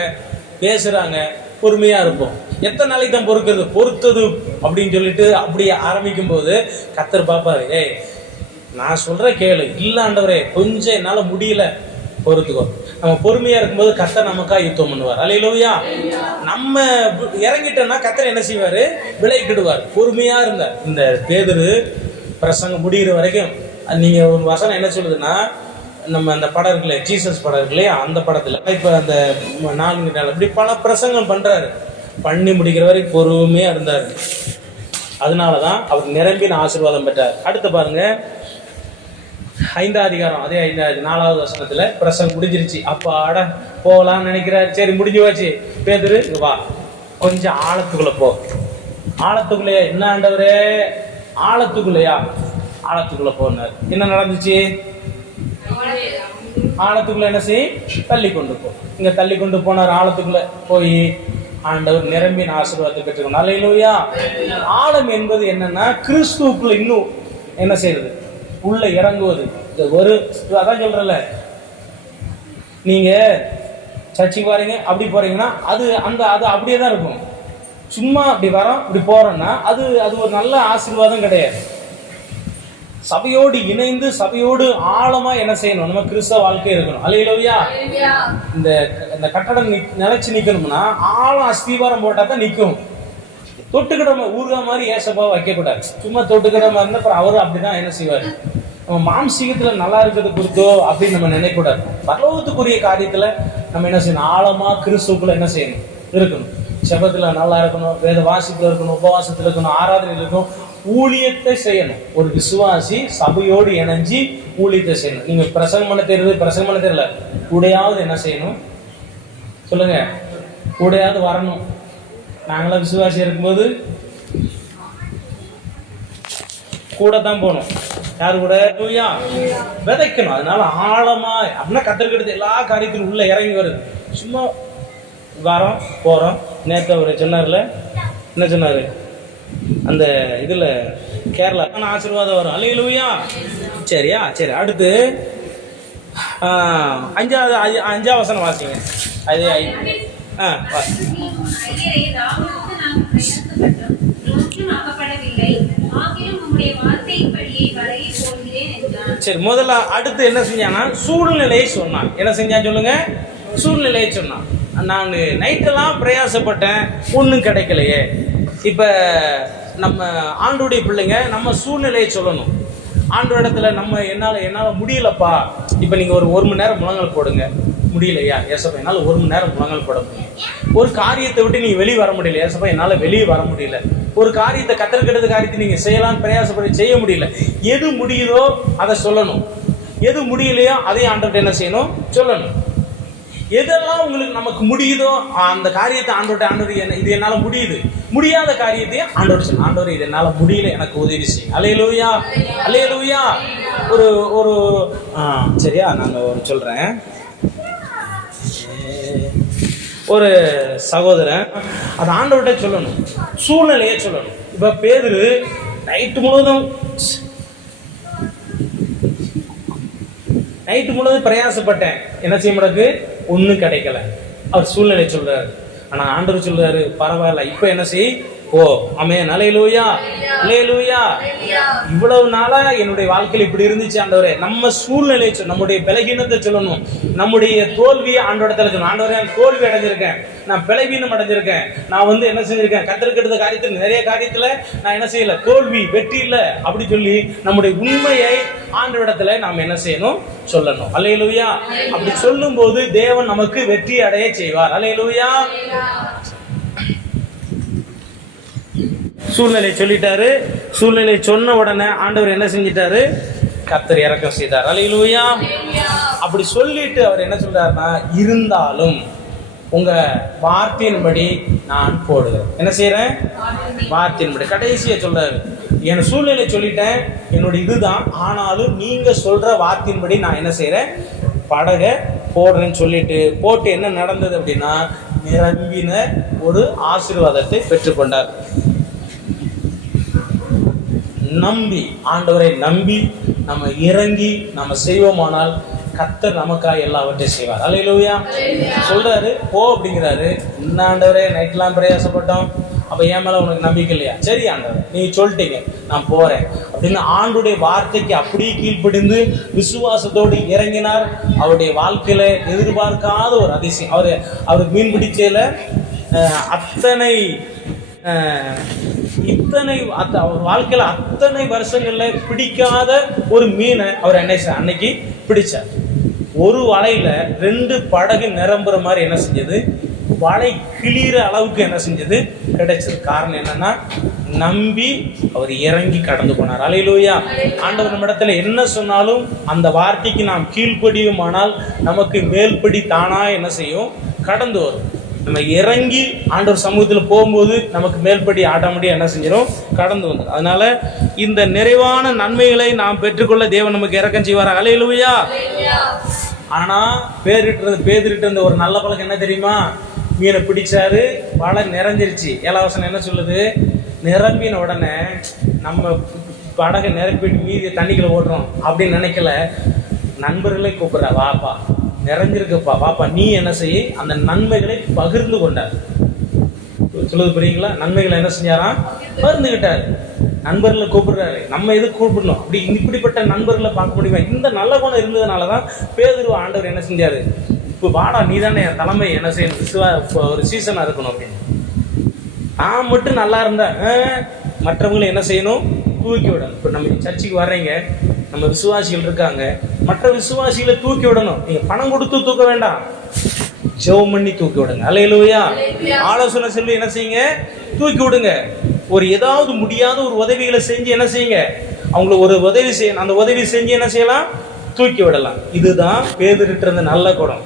Speaker 1: பேசுறாங்க பொறுமையா இருப்போம். எத்தனை நாளைக்கு தான் பொறுக்கிறது? பொறுத்தது அப்படின்னு சொல்லிட்டு அப்படி ஆரம்பிக்கும் போது கத்தர் பாப்பாரு ஏய் நான் சொல்ற கேளு. இல்லாண்டவரே கொஞ்சம் என்னால முடியல. பொறுத்துக்கோ. நம்ம பொறுமையா இருக்கும்போது கத்தர் நமக்கா யுத்தம் பண்ணுவார். அலையிலோயா நம்ம இறங்கிட்டோம்னா கத்தர் என்ன செய்வார்? விலைக்கிடுவார் பொறுமையா இருந்தார் இந்த பேதுரு பிரசங்கம் முடிகிற வரைக்கும் நீங்க ஒரு வசனம் என்ன சொல்லுதுன்னா நம்ம அந்த படம் இருக்குல்ல ஜீசஸ் படம் இருக்குல்லையா அந்த படத்துல. இப்ப அந்த நான்கு நாள் இப்படி பல பிரசங்கம் பண்றாரு. பண்ணி முடிக்கிற வரைக்கும் பொறுமையா இருந்தாரு. அதனாலதான் அவர் நிரம்பின ஆசீர்வாதம் பெற்றார். அடுத்து பாருங்க. ஐந்தாம் அதிகாரம் அதே ஐந்தாவது நாலாவது வசனத்துல பிரசங்கம் முடிஞ்சிருச்சு. அப்பா ஆட போகலாம்னு நினைக்கிறாரு. சரி முடிஞ்சு போச்சு பேதரு வா. கொஞ்சம் ஆழத்துக்குள்ள போ. ஆழத்துக்குள்ளேயா? என்ன ஆண்டவரே? ஆழத்துக்குள்ளேயா? ஆழத்துக்குள்ள போனார். என்ன நடந்துச்சு? ஆழத்துக்குள்ள என்ன செய்ய தள்ளி கொண்டு போ. இங்க தள்ளி கொண்டு போனார் ஆழத்துக்குள்ள. போய் ஆண்டவர் நிரம்பின ஆசீர்வாதத்தை பெற்றுக்கணும் அலையிலோயா ஆழம் என்பது என்னன்னா கிறிஸ்துவுக்குள்ள இன்னும் என்ன செய்யறது உள்ள இறங்குவது. இந்த ஒரு அதான் சொல்றல நீங்க சர்ச்சுக்கு வரீங்க அப்படி போறீங்கன்னா அது அந்த அது அப்படியே தான் இருக்கும். சும்மா அப்படி வரோம் இப்படி போறோம்னா அது அது ஒரு நல்ல ஆசீர்வாதம் கிடையாது. சபையோடு இணைந்து சபையோடு ஆழமா என்ன செய்யணும்? நம்ம கிறிஸ்தவ வாழ்க்கை இருக்கணும். அலையிலோயா இந்த இந்த கட்டடம் நிலைச்சு நிக்கணும்னா ஆழம் அஸ்திவாரம் போட்டா தான் நிக்கும். தொட்டுக்கிட ஊர்கா மாதிரி ஏசப்பா வைக்கக்கூடாது. சும்மா தொட்டுக்கிட மாதிரி இருந்தா அப்புறம் அவரும் அப்படிதான் என்ன செய்வாரு? நம்ம மாம்சீகத்துல நல்லா இருக்கிறது குறித்தோ அப்படின்னு நம்ம நினைக்கக்கூடாது. பரலோகத்துக்குரிய காரியத்துல நம்ம என்ன செய்யணும்? ஆழமா கிறிஸ்துக்குள்ள என்ன செய்யணும்? இருக்கணும். செபத்துல நல்லா இருக்கணும். வேத வாசித்துல இருக்கணும். உபவாசத்துல இருக்கணும். ஆராதனையில் இருக்கணும். ஊழியத்தை செய்யணும். ஒரு விசுவாசி சபையோடு இணைஞ்சு ஊழியத்தை செய்யணும். நீங்க பிரசங்கம் பண்ண தெரியுது? பிரசங்கம் பண்ண தெரியல. கூடையாவது என்ன செய்யணும்? சொல்லுங்க. கூடையாவது வரணும். நாங்களாம் விசுவாசி இருக்கும்போது கூட தான் போகணும். யார் கூட? தூயா? விதைக்கணும். அதனால ஆழமா அப்படின்னா கத்திரிக்கிறது எல்லா காரியத்திலும் உள்ள இறங்கி வருது. சும்மா வரோம் போறோம். நேற்று அவர் சொன்னார்ல என்ன சொன்னாரு? அந்த இதில் கேரளா. ஆசீர்வாதம் வரும். அல்லையிலுயா சரியா? சரி அடுத்து அஞ்சாவது அஞ்சு- அஞ்சாவது வசனம் வாசிங்க. அது ஆ சரி முதல்ல அடுத்து என்ன செஞ்சான்னா சூழ்நிலையை சொன்னான். என்ன செஞ்சான் சொல்லுங்க? சூழ்நிலையை சொன்னான். நான் நைட்டெல்லாம் பிரயாசப்பட்டேன் ஒன்றும் கிடைக்கலையே. இப்போ நம்ம ஆண்டுடைய பிள்ளைங்க நம்ம சூழ்நிலையை சொல்லணும். ஆண்டு இடத்துல நம்ம என்னால் என்னால் முடியலப்பா. இப்போ நீங்கள் ஒரு ஒரு மணி நேரம் முழங்கல் போடுங்க. முடியலையா? ஏசப்பா என்னால் ஒரு மணி நேரம் முழங்கல் போட முடியும் ஒரு காரியத்தை விட்டு நீங்கள் வெளியே வர முடியல. ஏசப்பா என்னால் வெளியே வர முடியல. ஒரு காரியத்தை கத்தற்கெடுத்த காரியத்தை நீங்கள் செய்யலாம் பிரயாசப்பட்டு செய்ய முடியல. எது முடியுதோ அதை சொல்லணும். எது முடியலையோ அதையும் ஆண்டவர்கிட்ட என்ன செய்யணும்? சொல்லணும். எதெல்லாம் உங்களுக்கு நமக்கு முடியுதோ அந்த காரியத்தை ஆண்டோட ஆண்டவர் என்ன இது என்னால் முடியுது. முடியாத காரியத்தையும் ஆண்டவர் சொன்ன ஆண்டவர் இது என்னால் முடியல எனக்கு உதவி செய்யும் அலையலூயா அலையலூயா ஒரு ஒரு சரியா நாங்கள் ஒரு சொல்கிறேன் ஒரு சகோதரன் அது ஆண்டவர்கிட்ட சொல்லணும். சூழ்நிலையை சொல்லணும். இப்போ பேதுரு நைட்டு முழுவதும் நைட்டு முழுவதும் பிரயாசப்பட்டேன். என்ன செய்ய முடக்கு ஒன்றும் கிடைக்கல. அவர் சூழ்நிலை சொல்றாரு. ஆனா ஆண்டவர் சொல்றாரு பரவாயில்ல. இப்போ என்ன செய்? ஓ அமே நலையிலூயா நலையிலூயா இவ்வளவு நாளா என்னுடைய வாழ்க்கையில் இப்படி இருந்துச்சு ஆண்டவரே. நம்ம சூழ்நிலை சொல் நம்முடைய பலகீனத்தை சொல்லணும். நம்முடைய தோல்வியை ஆண்டோடத்துல சொல்லணும். ஆண்டவரே நான் தோல்வி அடைஞ்சிருக்கேன். நான் பலவீனம் அடைஞ்சிருக்கேன். நான் வந்து என்ன செஞ்சிருக்கேன்? கத்திருக்கிறது காரியத்தில் நிறைய காரியத்துல நான் என்ன செய்யல? தோல்வி வெற்றி இல்ல. அப்படி சொல்லி நம்முடைய உண்மையை ஆண்டவரிடத்துல நாம் என்ன செய்யணும்? சொல்லணும். அலையலுயா அப்படி சொல்லும்போது தேவன் நமக்கு வெற்றி அடைய செய்வார். அலையலுயா சூழ்நிலை சொல்லிட்டாரு. சூழ்நிலை சொன்ன உடனே ஆண்டவர் என்ன செஞ்சிட்டாரு? கத்தர் இறக்கம் செய்தார். அலையிலுயா அப்படி சொல்லிட்டு அவர் என்ன சொல்றாருன்னா இருந்தாலும் உங்க வார்த்தையின்படி நான் போடுகிறேன். என்ன செய்யறேன் வார்த்தையின்படி. கடைசியை சொல்றாரு. என் சூழ்நிலை சொல்லிட்டேன். என்னோட இதுதான். ஆனாலும் நீங்க சொல்ற வார்த்தையின்படி நான் என்ன செய்யறேன் படகை போடுறேன்னு சொல்லிட்டு போட்டு என்ன நடந்தது அப்படின்னா நிரம்பின ஒரு ஆசீர்வாதத்தை பெற்றுக்கொண்டார். நம்பி ஆண்டவரை நம்பி நம்ம இறங்கி நம்ம செய்வோமானால் கத்தர் நமக்காக எல்லாவற்றையும் செய்வார். அலையிலூயா சொல்றாரு போ அப்படிங்கிறாரு. என்ன ஆண்டவரே நைட்லாம் பிரயாசப்பட்டோம் அப்ப என் மேல உனக்கு நம்பிக்கை இல்லையா? சரி ஆண்டவர் நீங்க சொல்லிட்டீங்க நான் போறேன். அப்படின்னு ஆண்டுடைய வார்த்தைக்கு அப்படியே கீழ்ப்படிந்து விசுவாசத்தோடு இறங்கினார். அவருடைய வாழ்க்கையில எதிர்பார்க்காத ஒரு அதிசயம். அவர் அவருக்கு மீன் பிடிச்சதுல அத்தனை இத்தனை அத்த- அவர் வாழ்க்கையில் அத்தனை வருஷங்களில் பிடிக்காத ஒரு மீனை அவர் என்ன அன்னைக்கு பிடிச்சார். ஒரு வலையில ரெண்டு படகு நிரம்புற மாதிரி என்ன செஞ்சது? வலை கிளியிற அளவுக்கு என்ன செஞ்சது? கிடைச்சது. காரணம் என்னன்னா நம்பி அவர் இறங்கி கடந்து போனார். அலையிலோயா. ஆண்டவர் நம்ம என்ன சொன்னாலும் அந்த வார்த்தைக்கு நாம் கீழ்ப்படியுமானால் நமக்கு மேல்படி தானா என்ன செய்யும்? கடந்து வரும். நம்ம இறங்கி ஆண்டவர் சமூகத்தில் போகும்போது நமக்கு மேல்படி ஆட்டாமடி என்ன செஞ்சிடும் கடந்து வந்துடும் அதனால இந்த நிறைவான நன்மைகளை நாம் பெற்றுக்கொள்ள தேவன் நமக்கு இறக்கம் செய்வார் அலையிலுவையா ஆனா பேரிட்டு பேதிட்டு இருந்த ஒரு நல்ல பழக்கம் என்ன தெரியுமா? மீனை பிடிச்சாரு வலை நிறைஞ்சிருச்சு. ஏழாவசனம் என்ன சொல்லுது? நிரம்பின உடனே நம்ம படகை நிரப்பிட்டு மீதி தண்ணிக்குள்ள ஓடுறோம் அப்படின்னு நினைக்கல. நண்பர்களே கூப்பிடுறா வாப்பா. நிறைஞ்சிருக்குப்பா. வாப்பா நீ என்ன செய்ய அந்த நன்மைகளை பகிர்ந்து கொண்டார். சொல்லுவது புரியுங்களா? நன்மைகளை என்ன செஞ்சாராம் பகிர்ந்துகிட்டார். நண்பர்களை கூப்பிடுறாரு. நம்ம எது கூப்பிடணும்? அப்படி இப்படிப்பட்ட நண்பர்களை பார்க்க முடியுமா? இந்த நல்ல குணம் இருந்ததுனால தான் பேதுருவ ஆண்டவர் என்ன செஞ்சாரு? இப்போ வாடா நீ தானே என் தலைமை என்ன செய்யணும்? விசுவா ஒரு சீசனாக இருக்கணும் அப்படின்னு. நான் மட்டும் நல்லா இருந்தேன் மற்றவங்களை என்ன செய்யணும்? தூக்கி விடணும். இப்போ நம்ம சர்ச்சுக்கு வர்றீங்க நம்ம விசுவாசிகள் இருக்காங்க மற்ற விசுவாசிகளை தூக்கி விடணும். நீங்க பணம் கொடுத்து தூக்க வேண்டாம். ஜெபம் பண்ணி தூக்கி விடுங்க. அலையிலுவையா ஆலோசனை சொல்லி என்ன செய்யுங்க? தூக்கி விடுங்க. ஒரு ஏதாவது முடியாத ஒரு உதவிகளை செஞ்சு என்ன செய்யுங்க? அவங்களுக்கு ஒரு உதவி செய்யணும் அந்த உதவி செஞ்சு என்ன செய்யலாம்? தூக்கி விடலாம். இதுதான் பேதுகிட்டு இருந்த நல்ல குணம்.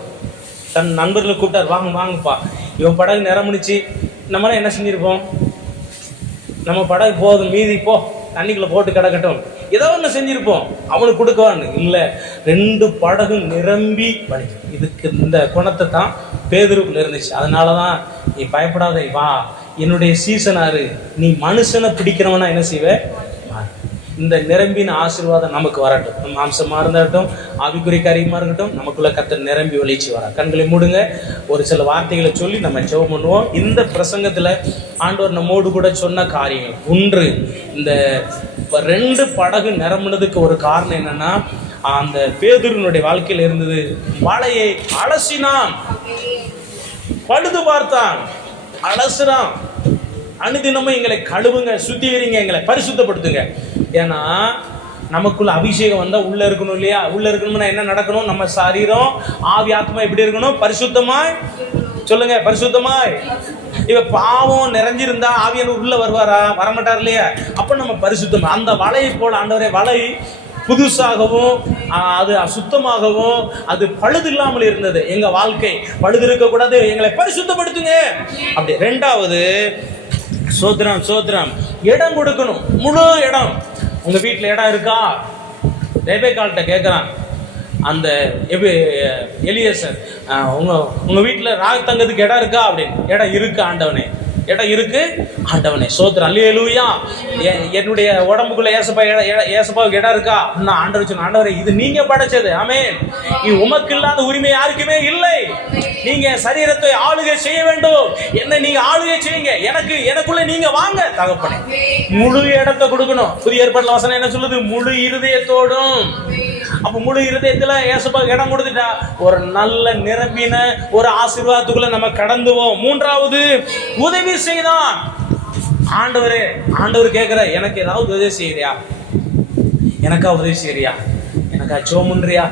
Speaker 1: தன் நண்பர்களை கூப்பிட்டார் வாங்க வாங்கப்பா. இவன் படகு நிரம்பிடுச்சு நம்மளாம் என்ன செஞ்சிருப்போம்? நம்ம படகு போதும் மீதி போ. தண்ணிக்குள்ள போட்டு கிடக்கட்டும். ஏதோ ஒன்று செஞ்சிருப்போம். அவனுக்கு கொடுக்கவான்னு. இல்லை ரெண்டு படகும் நிரம்பி வலிக்கும் இதுக்கு இந்த குணத்தை தான் பேதுருக்குள்ள இருந்துச்சு. அதனால தான் நீ பயப்படாத வா. என்னுடைய சீசனாரு நீ மனுஷனை பிடிக்கிறவனா என்ன செய்வ? இந்த நிரம்பின ஆசீர்வாதம் நமக்கு வரட்டும். நம்ம அம்சமாக இருந்தாகட்டும் ஆவிக்குறி காரியமாக இருக்கட்டும் நமக்குள்ள கத்த நிரம்பி ஒழிச்சு வர கண்களை மூடுங்க. ஒரு சில வார்த்தைகளை சொல்லி நம்ம ஜெபம் பண்ணுவோம். இந்த பிரசங்கத்தில் ஆண்டவர் நம்மோடு கூட சொன்ன காரியங்கள். ஒன்று இந்த ரெண்டு படகு நிரம்பினதுக்கு ஒரு காரணம் என்னன்னா அந்த பேதுருனுடைய வாழ்க்கையில் இருந்தது வலையை அலசினான். பழுது பார்த்தான். அலசுறான். அனுதினமும் எங்களை கழுவுங்க சுத்திகரிங்க எங்களை பரிசுத்தப்படுத்துங்க. ஏன்னா நமக்குள்ள அபிஷேகம் வந்தா உள்ள இருக்கணும் இல்லையா? உள்ள இருக்கணும்னா என்ன நடக்கணும்? நம்ம சரீரம் ஆவி ஆத்மா எப்படி இருக்கணும்? பரிசுத்தமாய்? சொல்லுங்க பரிசுத்தமாய். இவ பாவம் நிறைஞ்சிருந்தா ஆவியன் உள்ள வருவாரா? வரமாட்டார் இல்லையா? அப்ப நம்ம பரிசுத்தம். அந்த வலையை போல ஆண்டவரே வலை புதுசாகவும் அது சுத்தமாகவும் அது பழுது இல்லாமல் இருந்தது. எங்க வாழ்க்கை பழுது இருக்கக்கூடாது எங்களை பரிசுத்தப்படுத்துங்க. அப்படி. ரெண்டாவது சோத்ரம் சோத்ரம். இடம் கொடுக்கணும். முழு இடம். உங்க வீட்டில் இடம் இருக்கா? ரெபேக்கால்கிட்ட கேட்குறான் அந்த எபி எலியசன் உங்க உங்க வீட்டில் ராக தங்கத்துக்கு இடம் இருக்கா அப்படின்னு. இடம் இருக்கு ஆண்டவனே. இடம் இருக்கு. ஆண்டவனே சோத்திரம். அல்லேலூயா. எ- என்னுடைய உடம்புக்குள்ள ஏசப்பா இட- ஏசப்பாவுக்கு இடம் இருக்கா? நான் ஆண்டவர் சொன்ன ஆண்டவரே இது நீங்க படைச்சது. ஆமே இது உமக்கு இல்லாத உரிமை யாருக்குமே இல்லை. நீங்க சரீரத்தை ஆளுகை செய்ய வேண்டும். என்ன நீங்க ஆளுகை செய்யுங்க. எனக்கு எனக்குள்ள நீங்க வாங்க தகப்பனே. முழு இடத்தை கொடுக்கணும். புதிய ஏற்பாட்டுல வசனம் என்ன சொல்லுது? முழு இருதயத்தோடும். அப்ப முழு இருதயத்துல ஏசப்பா இடம் கொடுத்துட்டா. ஒரு நல்ல நிரம்பின ஒரு ஆசீர்வாதத்துக்குள்ள நம்ம கடந்துவோம். மூன்றாவது உதவி செய்தான். ஆண்டவரே ஆண்டவர் கேட்கிற எனக்கு ஏதாவது உதவி செய்யறியா? எனக்கா உதவி செய்யறியா? எனக்கா சோமுன்றியா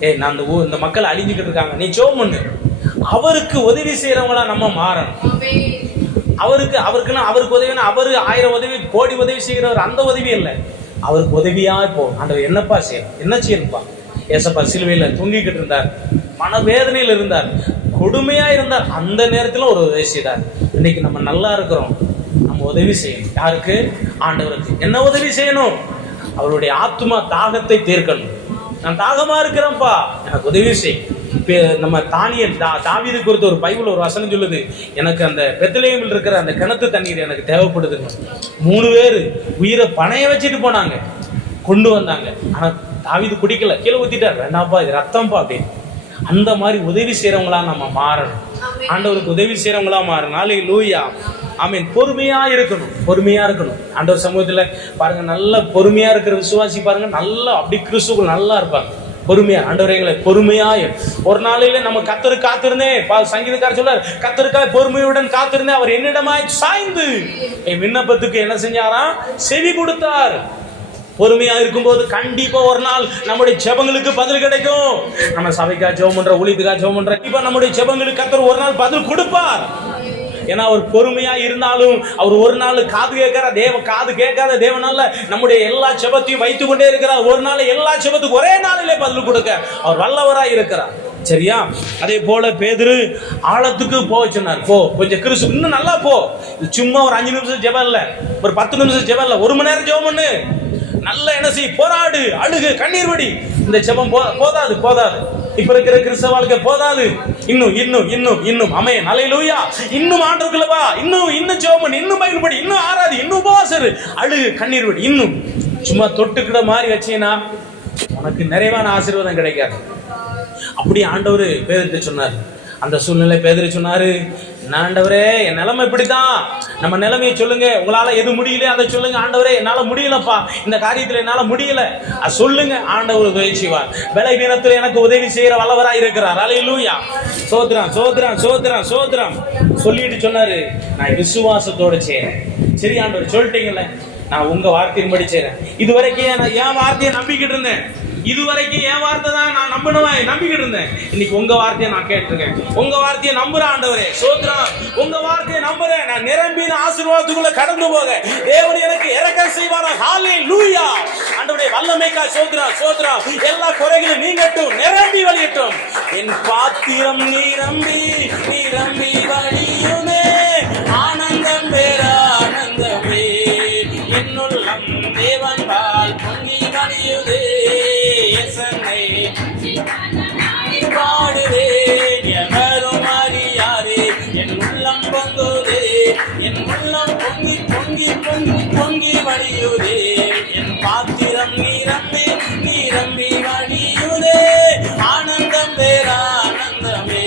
Speaker 1: ஏய் நான் இந்த ஊ இந்த மக்கள் அழிஞ்சுக்கிட்டு இருக்காங்க. நீ சோமுன்னு அவருக்கு உதவி செய்யறவங்களா நம்ம மாறணும். அவருக்கு அவருக்குன்னா அவருக்கு உதவினா அவரு ஆயிரம் உதவி கோடி உதவி செய்கிறவர் அந்த உதவி இல்லை. அவருக்கு உதவியா இப்போ ஆண்டவர் என்னப்பா செய்யணும் என்ன செய்யணும்ப்பா? ஏசப்பா சிலுவையில் தூங்கிக்கிட்டு இருந்தார். மனவேதனையில் இருந்தார். கொடுமையா இருந்தார். அந்த நேரத்தில் ஒரு உதவி செய்தார். இன்னைக்கு நம்ம நல்லா இருக்கிறோம். நம்ம உதவி செய்யணும். யாருக்கு? ஆண்டவருக்கு. என்ன உதவி செய்யணும்? அவருடைய ஆத்மா தாகத்தை தீர்க்கணும். நான் தாகமா இருக்கிறேன்ப்பா. எனக்கு உதவி செய்யும் நம்ம தானியல் தா தாவீது குறித்த ஒரு பைபிள் ஒரு வசனம் சொல்லுது. எனக்கு அந்த பெத்தலேயமில் இருக்கிற அந்த கிணத்து தண்ணீர் எனக்கு தேவைப்படுதுங்க மூணு பேர் உயிரை பணைய வச்சுட்டு போனாங்க. கொண்டு வந்தாங்க. ஆனா தாவீது குடிக்கல. கீழே ஊத்திட்டார். வேண்டாம்ப்பா இது ரத்தம்ப்பா அப்படின்னு. அந்த மாதிரி உதவி செய்யறவங்களா நம்ம மாறணும். ஆண்டவருக்கு உதவி செய்யறவங்களா மாறணும். நாளை லூயா ஆமீன். பொறுமையா இருக்கணும். பொறுமையா இருக்கணும். ஆண்டவர் சமூகத்துல பாருங்க நல்ல பொறுமையா இருக்கிற விசுவாசி பாருங்க நல்லா அப்படி கிறிஸ்துக்குள் நல்லா இருப்பாங்க. பொறுமையா ஆண்டவர் பொறுமையாய் ஒரு நாளில நம்ம கத்தரு காத்திருந்தேன் சங்கீதக்கார சங்கீதக்காரர் சொல்றார் கத்தருக்காய் பொறுமையுடன் காத்திருந்தேன் அவர் என்னிடமாய் சாய்ந்து. என் விண்ணப்பத்துக்கு என்ன செஞ்சாராம்? செவி கொடுத்தார். பொறுமையா இருக்கும்போது கண்டிப்பா ஒரு நாள் நம்முடைய ஜெபங்களுக்கு பதில் கிடைக்கும். நம்ம சபைக்கா ஜெபம் பண்ற ஊழியத்துக்கா ஜெபம் பண்ற கண்டிப்பா நம்முடைய ஜெபங்களுக்கு கத்தர் ஒரு நாள் பதில் கொடுப்பார். ஏன்னா அவர் பொறுமையா இருந்தாலும் அவர் ஒரு நாள் காது கேட்கிற தேவ காது கேட்காத தேவனால நம்முடைய எல்லா செபத்தையும் வைத்துக் கொண்டே இருக்கிறார். ஒரு நாள் எல்லா செபத்துக்கும் ஒரே நாளிலே பதில் கொடுக்க அவர் வல்லவராய் இருக்கிறார். சரியா? அதே போல பேதரு ஆழத்துக்கு போக சொன்னார். போ கொஞ்சம் கிறிஸ்து இன்னும் நல்லா போ. இது சும்மா ஒரு அஞ்சு நிமிஷம் ஜெபம் இல்ல. ஒரு பத்து நிமிஷம் ஜெபம் இல்ல. ஒரு மணி நேரம் ஜெபம் பண்ணு. நல்ல என்ன செய்? போராடு. அழுகு. கண்ணீர் வடி. இந்த ஜெபம் போதாது போதாது. இப்ப இருக்கிற கிறிஸ்தவ வாழ்க்கை போதாது. இன்னும் இன்னும் இன்னும் இன்னும். அமைய நலையிலூயா இன்னும் ஆண்டுக்குள்ள வா இன்னும் இன்னும் சோமன் இன்னும் பைபிள் படி இன்னும் ஆறாது இன்னும் உபவாசரு அழுகு கண்ணீர் விடு. இன்னும். சும்மா தொட்டுக்கிட மாதிரி வச்சீங்கன்னா உனக்கு நிறைவான ஆசீர்வாதம் கிடைக்காது. அப்படி ஆண்டவர் பேதத்தை சொன்னார். அந்த சூழ்நிலை பேதரை சொன்னாரு "என்ன ஆண்டவரே என் நிலைமை இப்படித்தான். நம்ம நிலைமையை சொல்லுங்க. உங்களால எது முடியல அதை சொல்லுங்க ஆண்டவரே. என்னால முடியலப்பா. இந்த காரியத்தில் என்னால முடியல. சொல்லுங்க ஆண்டவர் உதவி செய்வார். பலவீனத்தில் எனக்கு உதவி செய்யற வல்லவராய் இருக்கிறார். அலையிலூயா சோத்ரம் சோத்ரம் சோத்ரம் சோத்ரம் சொல்லிட்டு சொன்னாரு நான் விசுவாசத்தோட செய்யறேன் சரி ஆண்டவர் சொல்லிட்டீங்கல்ல. நான் உங்க வார்த்தையின்படி செய்யறேன் இது வரைக்கும் என் வார்த்தையை நம்பிக்கிட்டு இருந்தேன்? இதுவரைக்கும் என் வார்த்தை தான் நான் நம்பினவன் நம்பிக்கிட்டு இருந்தேன். இன்னைக்கு உங்க வார்த்தையை நான் கேட்டிருக்கேன். உங்க வார்த்தையை நம்புறேன் ஆண்டவரே சோத்ரம் உங்க வார்த்தையை நம்புறேன். நான் நிரம்பின ஆசீர்வாதத்துக்குள்ள கடந்து போக. தேவன் எனக்கு இறக்க செய்வாரா? ஹாலே லூயா ஆண்டவரே வல்லமைக்கா சோத்ரா சோத்ரா எல்லா குறைகளும் நீங்கட்டும் நிரம்பி வழியட்டும். என் பாத்திரம் நிரம்பி நிரம்பி வழியுமே. ஆனந்தம் பெறா. வழியுதே. என் பாத்திரம் நிரம்பி நிரம்பி வழியுதே. ஆனந்தம் பேரானந்தமே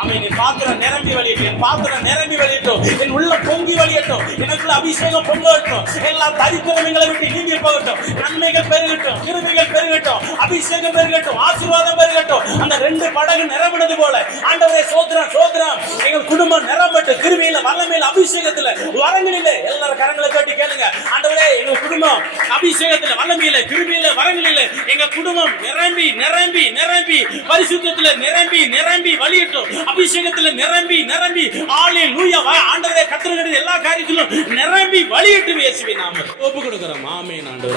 Speaker 1: அமை நீ பாத்திரம் நிரம்பி வழியிட்டு என் பாத்திரம் நிரம்பி வழியிட்டோம். என் உள்ள வழியட்டும். எனக்குள்ள அபிஷேகம் பொங்கட்டும். எல்லா தரித்திரம் எங்களை விட்டு நீங்கி போகட்டும். நன்மைகள் பெருகட்டும் கிருமிகள் பெருகட்டும் அபிஷேகம் பெருகட்டும் ஆசீர்வாதம் பெருகட்டும். அந்த ரெண்டு படகு நிரம்பினது போல. ஆண்டவரே சோத்ரா சோத்ரா எங்கள் குடும்பம் நிரம்பட்டு கிருமியில வல்லமையில அபிஷேகத்துல வரங்களில எல்லாரும் கரங்களை கட்டி கேளுங்க. ஆண்டவரே எங்க குடும்பம் அபிஷேகத்துல வல்லமையில கிருமியில வரங்களில எங்க குடும்பம் நிரம்பி நிரம்பி நிரம்பி பரிசுத்தத்துல நிரம்பி நிரம்பி வழியட்டும். அபிஷேகத்துல நிரம்பி நிரம்பி. ஆளில் லூயா ஆண்டவரே கத்திரகிறது எல்லா காரியத்திலும் நிரம்பி வழியிட்டு பேசுவேன் நாம ஒப்பு கொடுக்கிறோம். ஆமென் ஆண்டவரே.